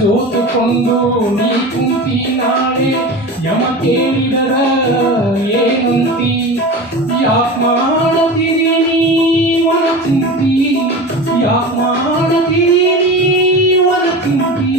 ಜೋತುಕೊಂಡು ನೀ ಕುಂತಿ ನಾಳೆ ಯಮ ಕೇಳಿದರ ಏನಂತಿ ಯಾಕ್ ಮಾಡತೀರಿ ನೀ ವನ ಚಿಂತಿ ಯಾಕ್ ಮಾಡತೀರಿ ನೀ ವನ ಚಿಂತಿ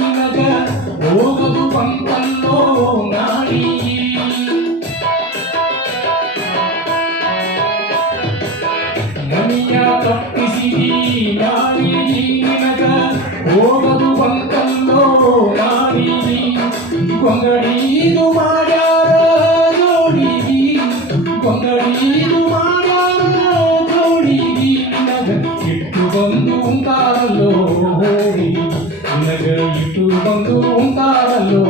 శ్రీనగర భోగపు పంపల్లో నాడి నమియా తప్పిసి నాడి నగర భోగపు పంపల్లో నాడి కొంగడీదు మాడార జోడి కొంగడీదు మాడార జోడి నగర బంధు ఉంటారో జట్టు బంధు ఉంటారలో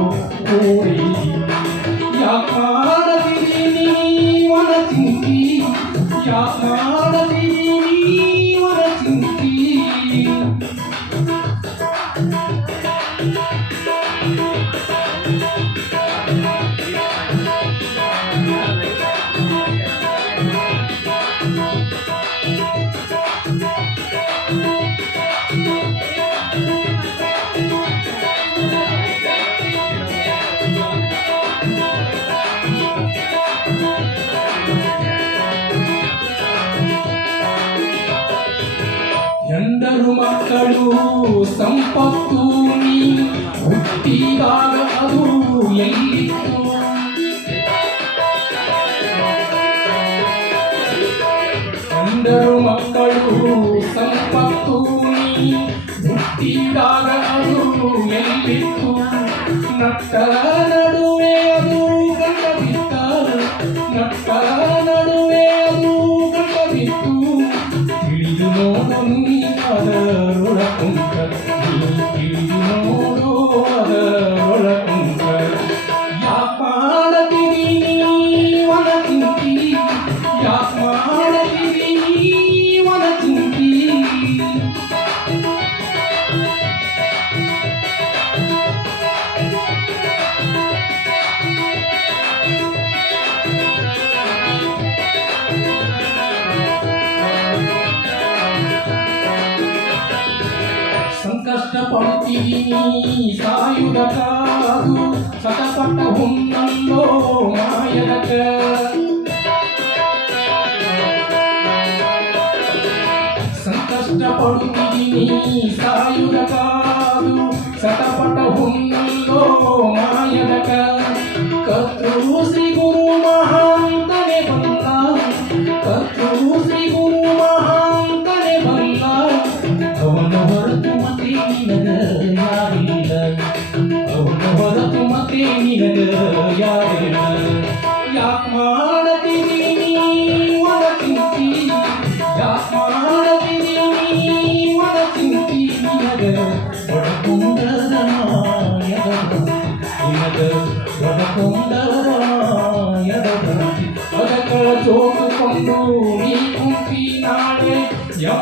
ಹೆಂಡರು ಮಕ್ಕಳು ಸಂಪತ್ತು ನೀ ಹುಟ್ಟಿದಾಗ ಅದು ಎಲ್ಲಿತ್ತು ಹೆಂಡರು ಮಕ್ಕಳು ಸಂಪತ್ತು ನೀ ಹುಟ್ಟಿದಾಗ ಅದು ಎಲ್ಲಿತ್ತು ನಟ್ಟ ನಡುವೆ ಅದು ಗಂಡ ಬಿತ್ತ ನಟ್ಟ ನಡುವೆ ಅದು ಗಂಡ ಬಿತ್ತು ತಿಳಿದು పంపిణీ సాయుధ కాదు సతపట్ట మాయనక సంకష్టపడు నీ సాయుధ కాదు మాయనక కత్రువు ಹೊರತು ಮತ್ತೆ ನಿನಗ ಯಾರಿಲ್ಲ ಯಾಕ ಮಾಡತೀರಿ ನೀವನ ಚಿಂತಿ ಯಾಕ ಮಾಡತೀರಿ ನೀವನ ಚಿಂತಿ ನಿನಗ ಒಡಕೊಂಡದ ಮಾಯದ ನಿನಗ ಒಡಕೊಂಡದ ಮಾಯದ ಅದಕ್ಕ ಜೋಗುಕೊಂಡು ನೀ ಕುಂತಿ ನಾಳೆ ಯಮ